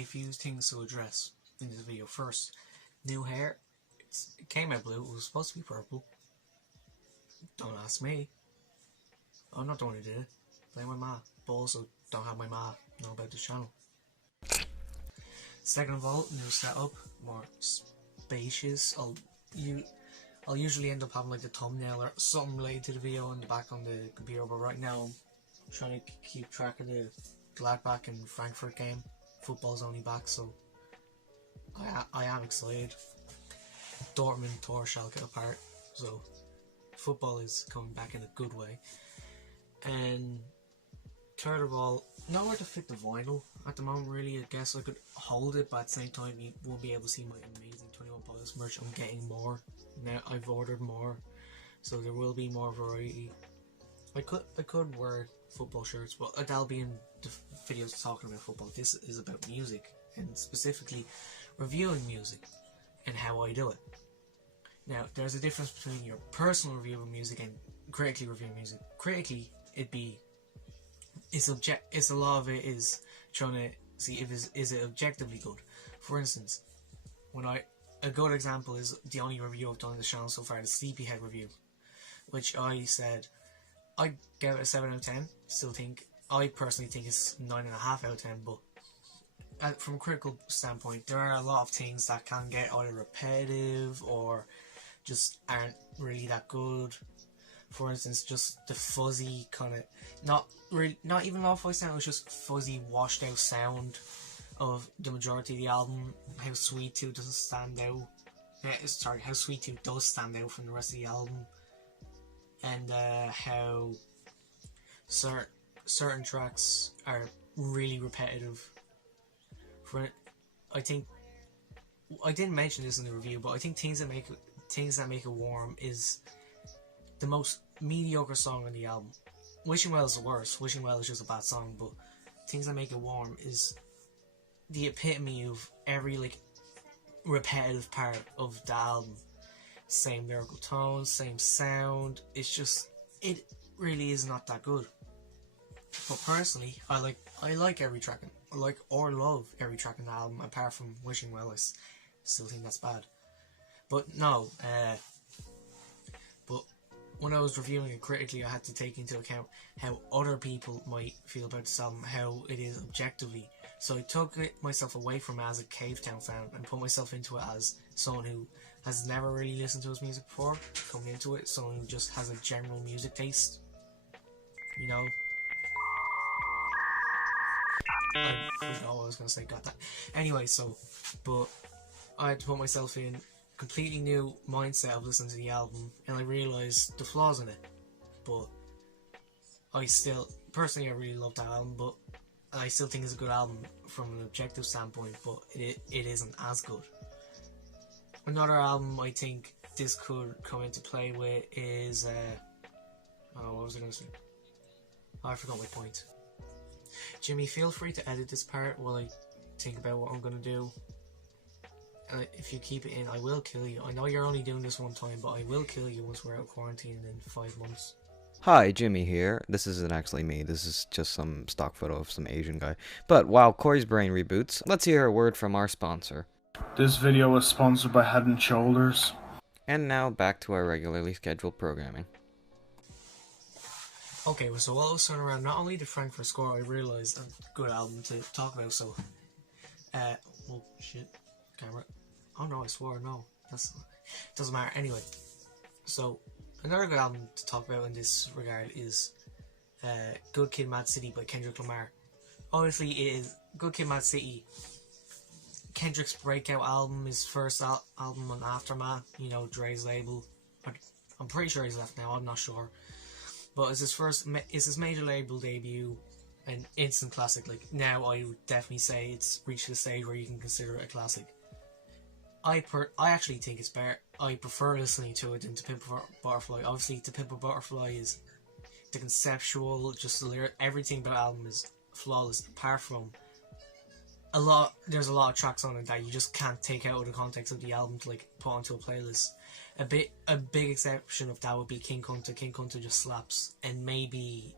Okay, a few things to address in this video. First, new hair. It came out blue. It was supposed to be purple. Don't ask me. I'm not the one who did it. Blame my ma. But also, don't have my ma know about this channel. Second of all, new setup, more spacious. I'll usually end up having like the thumbnail or something related to the video in the back on the computer, but right now I'm trying to keep track of the Gladbach and Frankfurt game. Football's only back, so I am excited. Dortmund tore Schalke apart, so football is coming back in a good way. And third of all, nowhere to fit the vinyl at the moment really. I guess I could hold it, but at the same time you won't be able to see my amazing 21 Pilots merch. I'm getting more now. I've ordered more, so there will be more variety. I could wear football shirts, but that'll be in the videos talking about football. This is about music, and specifically reviewing music and how I do it. Now, there's a difference between your personal review of music and critically reviewing music. Critically, it's a lot of it is trying to see if is it objectively good. For instance, a good example is the only review I've done on the channel so far, the Sleepyhead review, which I said I gave it a 7 out of 10. I personally think it's 9.5 out of 10, but from a critical standpoint, there are a lot of things that can get either repetitive or just aren't really that good. For instance, just the fuzzy kind of, not even lo-fi sound, it was just fuzzy, washed out sound of the majority of the album. How Sweet Tooth doesn't stand out. How Sweet Tooth does stand out from the rest of the album, and how certain tracks are really repetitive. I think I didn't mention this in the review, but I think Things That Make It Warm is the most mediocre song on the album. Wishing Well is the worst. Wishing Well is just a bad song, but Things That Make It Warm is the epitome of every repetitive part of the album. Same lyrical tone, same sound. It really is not that good. But personally, I like every track. I like or love every track in the album, apart from Wishing Well. I still think that's bad. But no, but when I was reviewing it critically, I had to take into account how other people might feel about this album, how it is objectively. So I took myself away from it as a Cavetown fan and put myself into it as someone who has never really listened to his music before, coming into it, someone who just has a general music taste, you know. I forgot what I was going to say, got that. Anyway, but I had to put myself in completely new mindset of listening to the album, and I realised the flaws in it. But I really love that album, but I still think it's a good album from an objective standpoint, but it isn't as good. Another album I think this could come into play with is what was I going to say? I forgot my point. Jimmy, feel free to edit this part while I think about what I'm going to do. If you keep it in, I will kill you. I know you're only doing this one time, but I will kill you once we're out of quarantine in 5 months. Hi, Jimmy here. This isn't actually me. This is just some stock photo of some Asian guy. But while Corey's brain reboots, let's hear a word from our sponsor. This video was sponsored by Head & Shoulders. And now back to our regularly scheduled programming. Okay, so while I was turning around, not only the Frankfurt Score, I realised a good album to talk about, so... oh, shit. Camera. Oh no, I swore, no. Doesn't matter. Anyway, so, another good album to talk about in this regard is Good Kid Mad City by Kendrick Lamar. Obviously, it is Good Kid Mad City, Kendrick's breakout album, his first album on Aftermath, you know, Dre's label. I'm pretty sure he's left now, I'm not sure. But it's his major label debut, an instant classic. Now I would definitely say it's reached the stage where you can consider it a classic. I actually think it's better. I prefer listening to it than To Pimp a Butterfly. Obviously, To Pimp a Butterfly is the conceptual, just the lyric, everything about the album is flawless. Apart from there's a lot of tracks on it that you just can't take out of the context of the album to put onto a playlist. A big exception of that would be King Kunta. King Kunta just slaps, and maybe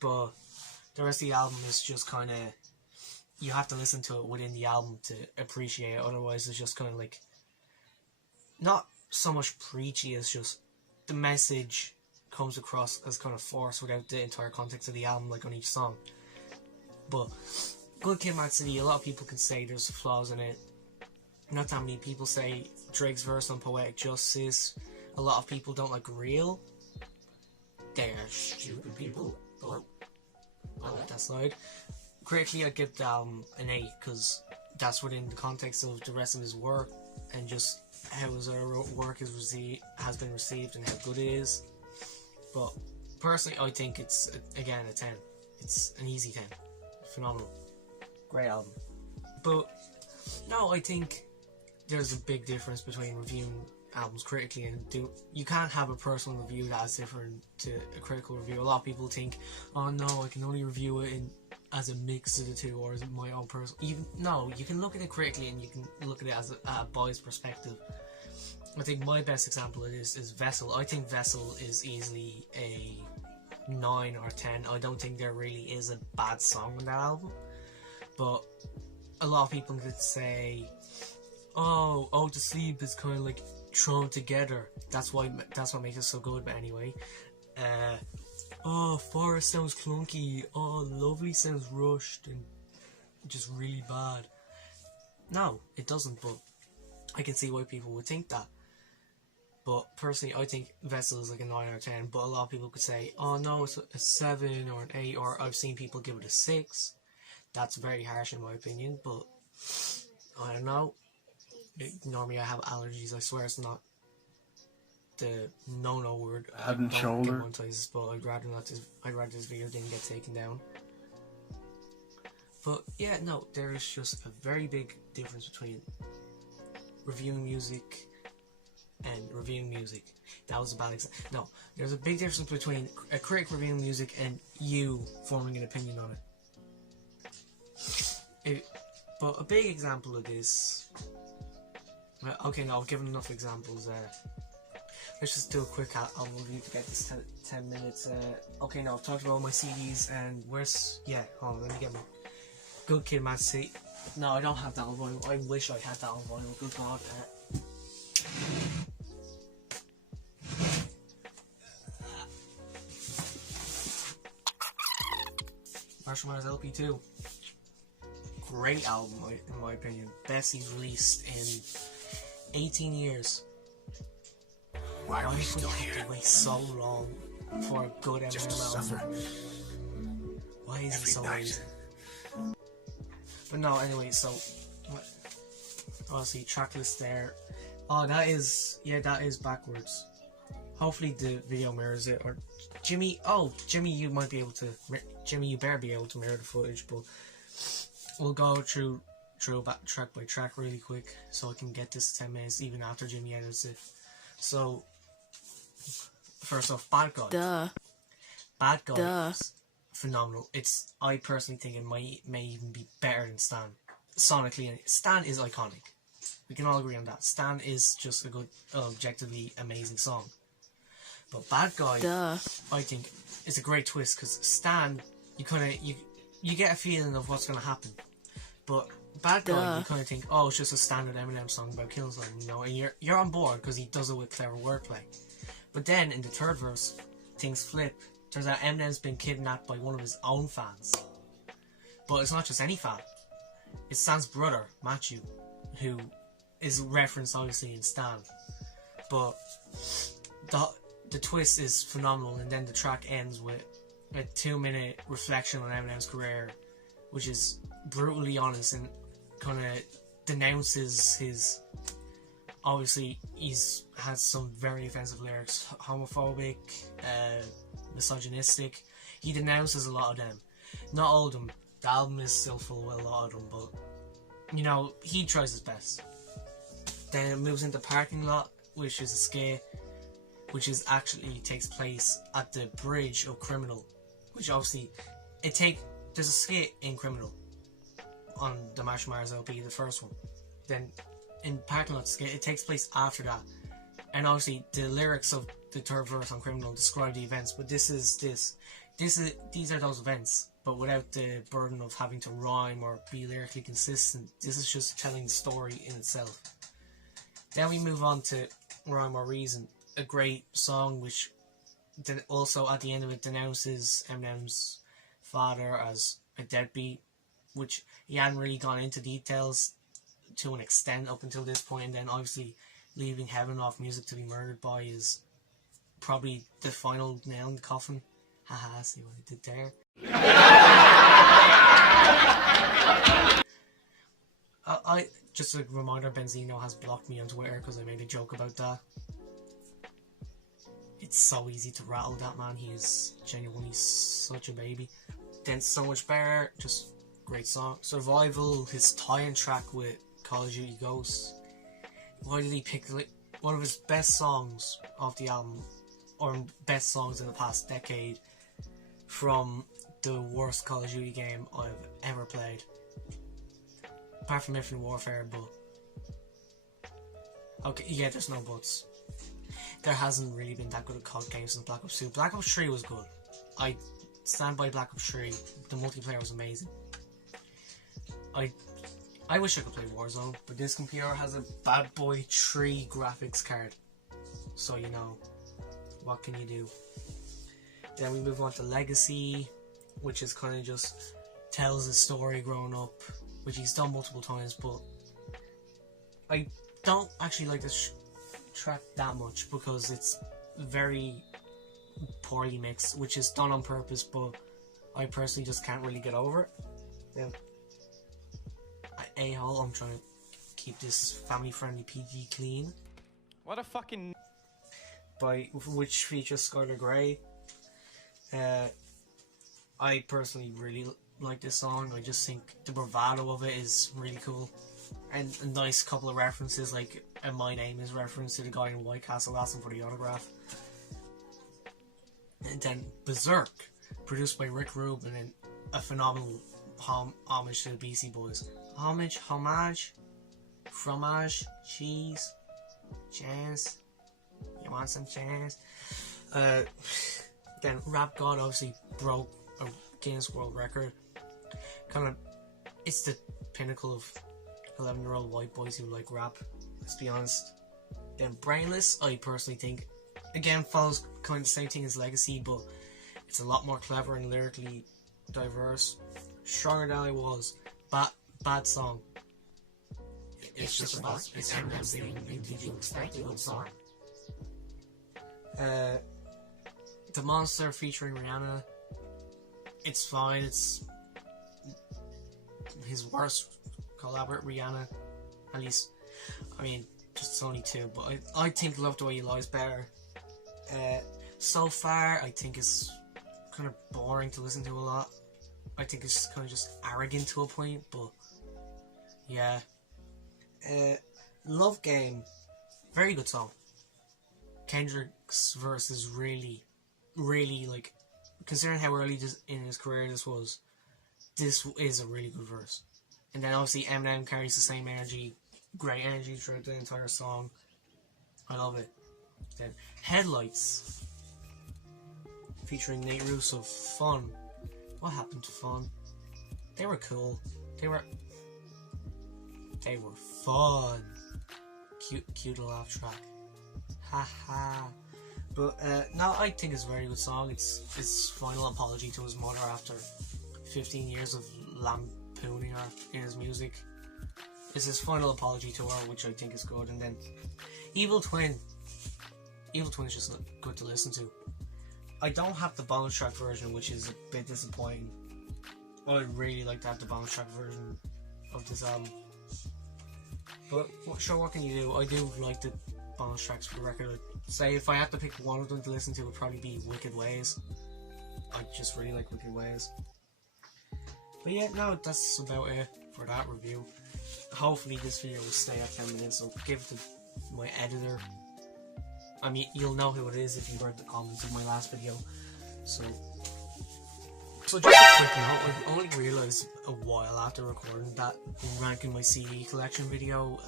but the rest of the album is just kind of you have to listen to it within the album to appreciate it. Otherwise, it's just kind of like not so much preachy as just the message comes across as kind of forced without the entire context of the album, like on each song. But Good Kid, Mad City, a lot of people can say there's flaws in it. Not that many people say Drake's verse on Poetic Justice. A lot of people don't like Real. They are stupid people. But I'll let that slide. Critically, I'd give the album an 8 because that's within the context of the rest of his work and just how his work has been received and how good it is. But personally, I think it's, again, a 10. It's an easy 10. Phenomenal. Great album. But no, I think there's a big difference between reviewing albums critically and you can't have a personal review that's different to a critical review. A lot of people think, oh no, I can only review it as a mix of the two, or as my own personal. You can look at it critically and you can look at it as a biased perspective. I think my best example of this is Vessel. I think Vessel is easily a 9 or 10. I don't think there really is a bad song on that album, but a lot of people could say, oh, Ode to Sleep is kind of like thrown together. That's what makes it so good. But anyway, oh, Forest sounds clunky. Oh, Lovely sounds rushed and just really bad. No, it doesn't. But I can see why people would think that. But personally, I think Vessel is like a 9 or 10. But a lot of people could say, oh no, it's a 7 or an 8. Or I've seen people give it a 6. That's very harsh in my opinion. But I don't know. Normally I have allergies. I swear it's not the no word. Head and shoulder. But I'd rather this video didn't get taken down. But yeah, no, there is just a very big difference between reviewing music and reviewing music. That was a bad example. No, there's a big difference between a critic reviewing music and you forming an opinion on it. But a big example of this. Okay, no, I've given enough examples. Let's just do a quick album review to get this 10 minutes. Okay, now I've talked about all my CDs and where's... Yeah, hold on, let me get my Good Kid, Mad City. No, I don't have that on vinyl. I wish I had that on vinyl. Good God. Marshall Mathers LP2. Great album, in my opinion. Best he's released in 18 years. Why are we still here? To wait so long for a good Eminem album? Why is he so late? But no, anyway, so obviously tracklist there. Oh, that is backwards. Hopefully the video mirrors it. Or Jimmy, you might be able to. Jimmy, you better be able to mirror the footage. But we'll go through back track by track really quick, so I can get this 10 minutes even after Jimmy edits it. So first off, Bad Guy. Bad Guy is phenomenal. I personally think it may even be better than Stan. Sonically, Stan is iconic. We can all agree on that. Stan is just a good, objectively amazing song. But Bad Guy, I think, is a great twist because Stan, you get a feeling of what's going to happen. But Bad Guy, you kind of think, oh, it's just a standard Eminem song about killing someone, you know, and you're on board because he does it with clever wordplay. But then in the third verse, things flip. Turns out Eminem's been kidnapped by one of his own fans. But it's not just any fan. It's Stan's brother, Matthew, who is referenced obviously in Stan. But the twist is phenomenal, and then the track ends with a 2-minute reflection on Eminem's career, which is brutally honest and kind of denounces his... Obviously, he's has some very offensive lyrics, homophobic, misogynistic. He denounces a lot of them. Not all of them. The album is still full of a lot of them, but, you know, he tries his best. Then it moves into Parking Lot, which is a skit, which is actually takes place at the bridge of Criminal, which obviously, there's a skit in Criminal on the Marshall Mathers LP, the first one. Then in Parking Lot skit, it takes place after that. And obviously, the lyrics of the third verse on Criminal describe the events, but this is these are those events, but without the burden of having to rhyme or be lyrically consistent. This is just telling the story in itself. Then we move on to Rhyme or Reason, a great song which then also at the end of it denounces Eminem's father as a deadbeat, which he hadn't really gone into details to an extent up until this point, and then obviously leaving Heaven Off Music to be murdered by is probably the final nail in the coffin. Haha, see what I did there? I just a reminder, Benzino has blocked me on Twitter because I made a joke about that. It's so easy to rattle that man, he is genuinely such a baby. Then So Much Better, just great song. Survival, his tie-in track with Call of Duty Ghosts. Why did he pick like one of his best songs off the album, or best songs in the past decade, from the worst Call of Duty game I've ever played, apart from Infinite Warfare? But okay, yeah, there's no buts. There hasn't really been that good a COD game since Black Ops 2. Black Ops 3 was good. I stand by Black Ops 3. The multiplayer was amazing. I wish I could play Warzone, but this computer has a Bad Boy 3 graphics card. So you know, what can you do? Then we move on to Legacy, which is kind of just tells his story growing up, which he's done multiple times, but I don't actually like this track that much because it's very poorly mixed, which is done on purpose, but I personally just can't really get over it. Yeah. A-hole, I'm trying to keep this family-friendly PG clean. What a fucking... By which features Skylar Grey. I personally really like this song. I just think the bravado of it is really cool, and a nice couple of references, like a My Name Is reference to the guy in White Castle asking for the autograph. And then Berserk, produced by Rick Rubin, and a phenomenal homage to the Beastie Boys. Homage, fromage, cheese, jazz. You want some jazz? Then Rap God obviously broke a Guinness World Record. Kind of, it's the pinnacle of 11-year-old white boys who like rap, let's be honest. Then Brainless, I personally think, again, follows kind of the same thing as Legacy, but it's a lot more clever and lyrically diverse. Stronger Than I Was. Bad song. It's just about it's Eminem singing. Did you expect a good song? The Monster featuring Rihanna. It's fine. It's his worst collab with Rihanna. At least, I mean, just only two. But I think Love the Way You Lie is better. So Far, I think is kind of boring to listen to a lot. I think it's kind of just arrogant to a point, but yeah. Love Game, very good song. Kendrick's verse is really, like, considering how early in his career this is a really good verse. And then obviously Eminem carries the same energy, great energy throughout the entire song. I love it. Then Headlights, featuring Nate Russo. Fun. What happened to Fun? They were cool. They were fun. Cute laugh track. Haha. But no, I think it's a very good song. It's his final apology to his mother after 15 years of lampooning her in his music. It's his final apology to her, which I think is good. And then Evil Twin is just good to listen to. I don't have the bonus track version, which is a bit disappointing. I'd really like to have the bonus track version of this album. But sure, what can you do? I do like the bonus tracks for the record. Say if I had to pick one of them to listen to, it would probably be Wicked Ways. I just really like Wicked Ways. But yeah, no, that's about it for that review. Hopefully this video will stay at 10 minutes, so give it to my editor. I mean, you'll know who it is if you read the comments of my last video. So just a quick note, I've only realised a while after recording that ranking my CD collection video,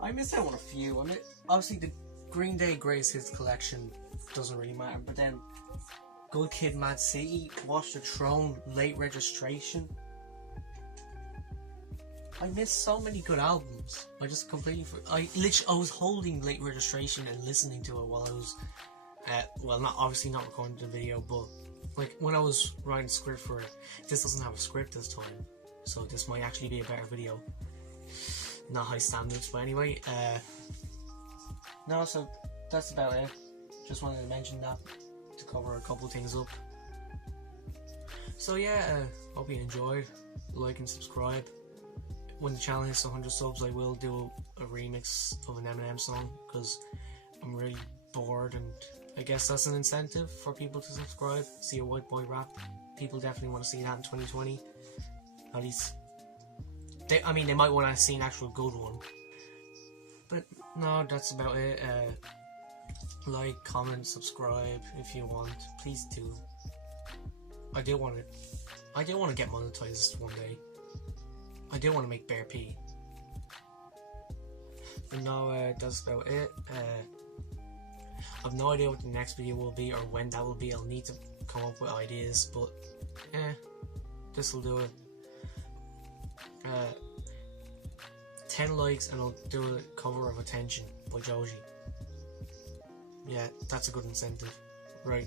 I missed out on a few. I mean, obviously the Green Day Greatest Hits collection doesn't really matter, but then Good Kid, Mad City, Watch the Throne, Late Registration. I missed so many good albums. I just completely I was holding Late Registration and listening to it while I was well, not obviously not recording the video, but like when I was writing a script for it. This doesn't have a script this time, so this might actually be a better video. Not high standards, but anyway, no, so that's about it. Just wanted to mention that to cover a couple things up. So yeah, hope you enjoyed. Like and subscribe. When the channel hits 100 subs, I will do a remix of an Eminem song, because I'm really bored, and I guess that's an incentive for people to subscribe. See a white boy rap. People definitely want to see that in 2020. At least, they might want to see an actual good one. But no, that's about it. Like, comment, subscribe if you want. Please do. I do want to get monetized one day. I do want to make Bear P. But no, that's about it. I've no idea what the next video will be or when that will be. I'll need to come up with ideas, but this will do it. 10 likes and I'll do a cover of Attention by Joji. Yeah, that's a good incentive. Right.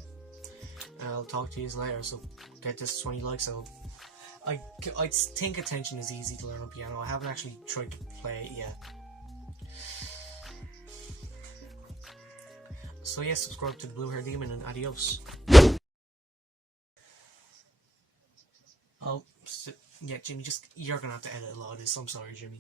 I'll talk to you later, so get this 20 likes. I think Attention is easy to learn on piano. I haven't actually tried to play it yet. So yeah, subscribe to the Blue Hair Demon and adios. Oh, yeah, Jimmy, you're gonna have to edit a lot of this. I'm sorry, Jimmy.